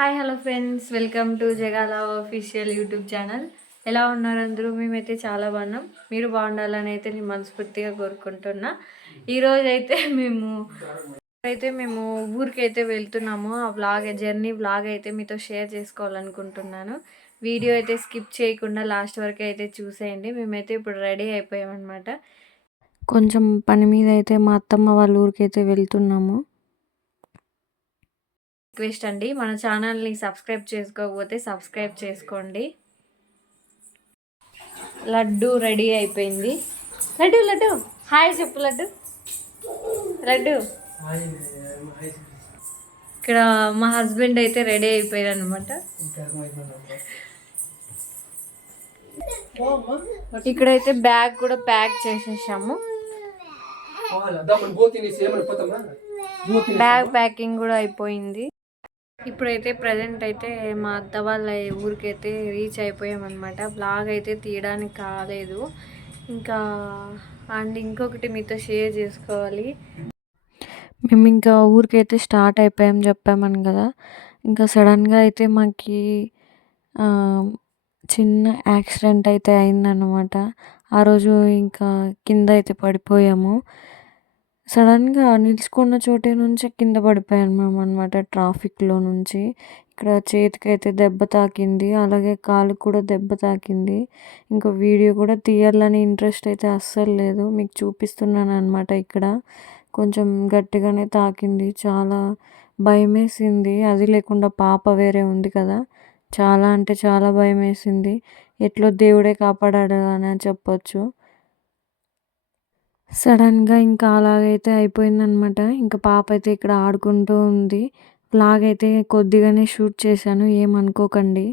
Hi hello friends, welcome to Jagala official YouTube channel. ఎలా ఉన్నారు అందరూ? మేమైతే చాలా బాగున్నాం. మీరు బాగుండాలని అయితే నేను మనస్ఫూర్తిగా కోరుకుంటున్నా. ఈరోజు అయితే మేము ఊరికైతే వెళ్తున్నాము. ఆ జర్నీ వ్లాగ్ అయితే మీతో షేర్ చేసుకోవాలనుకుంటున్నాను. వీడియో అయితే స్కిప్ చేయకుండా లాస్ట్ వరకు అయితే చూసేయండి. మేమైతే ఇప్పుడు రెడీ అయిపోయామన్నమాట. కొంచెం పని మీద అయితే మా అత్తమ్మ వాళ్ళ ఊరికైతే వెళ్తున్నాము. రిక్వెస్ట్ అండి, మన ఛానల్ని సబ్స్క్రైబ్ చేసుకోకపోతే సబ్స్క్రైబ్ చేసుకోండి. లడ్డు రెడీ అయిపోయింది. లడ్డు హాయ్ చెప్పు. లడ్డు ఇక్కడ మా హస్బెండ్ అయితే రెడీ అయిపోయారు అనమాట. ఇక్కడైతే బ్యాగ్ కూడా ప్యాక్ చేసేసాము. బ్యాగ్ ప్యాకింగ్ కూడా అయిపోయింది. ఇప్పుడైతే ప్రజెంట్ అయితే మా అత్త వాళ్ళ ఊరికైతే రీచ్ అయిపోయామన్నమాట. బ్లాగ్ అయితే తీయడానికి కాలేదు ఇంకా. అండ్ ఇంకొకటి మీతో షేర్ చేసుకోవాలి. మేము ఇంకా ఊరికైతే స్టార్ట్ అయిపోయాం చెప్పామని కదా. ఇంకా సడన్గా అయితే మాకు చిన్న యాక్సిడెంట్ అయితే అయిందన్నమాట. ఆ రోజు ఇంకా కింద అయితే పడిపోయాము. సడన్గా నిలుచుకున్న చోటే నుంచి కింద పడిపోయాను మేము అనమాట, ట్రాఫిక్లో నుంచి. ఇక్కడ చేతికి అయితే దెబ్బ తాకింది, అలాగే కాలు కూడా దెబ్బ తాకింది. ఇంకా వీడియో కూడా తీయాలని ఇంట్రెస్ట్ అయితే అస్సలు లేదు. మీకు చూపిస్తున్నాను అనమాట. ఇక్కడ కొంచెం గట్టిగానే తాకింది, చాలా భయం వేసింది. అది లేకుండా పాప వేరే ఉంది కదా, చాలా అంటే చాలా భయం వేసింది. ఎట్లో దేవుడే కాపాడాడు అని చెప్పొచ్చు. సడన్గా ఇంకా అలాగైతే అయిపోయిందనమాట. ఇంకా పాప అయితే ఇక్కడ ఆడుకుంటూ ఉంది. వ్లాగ్ అయితే కొద్దిగానే షూట్ చేశాను, ఏమనుకోకండి.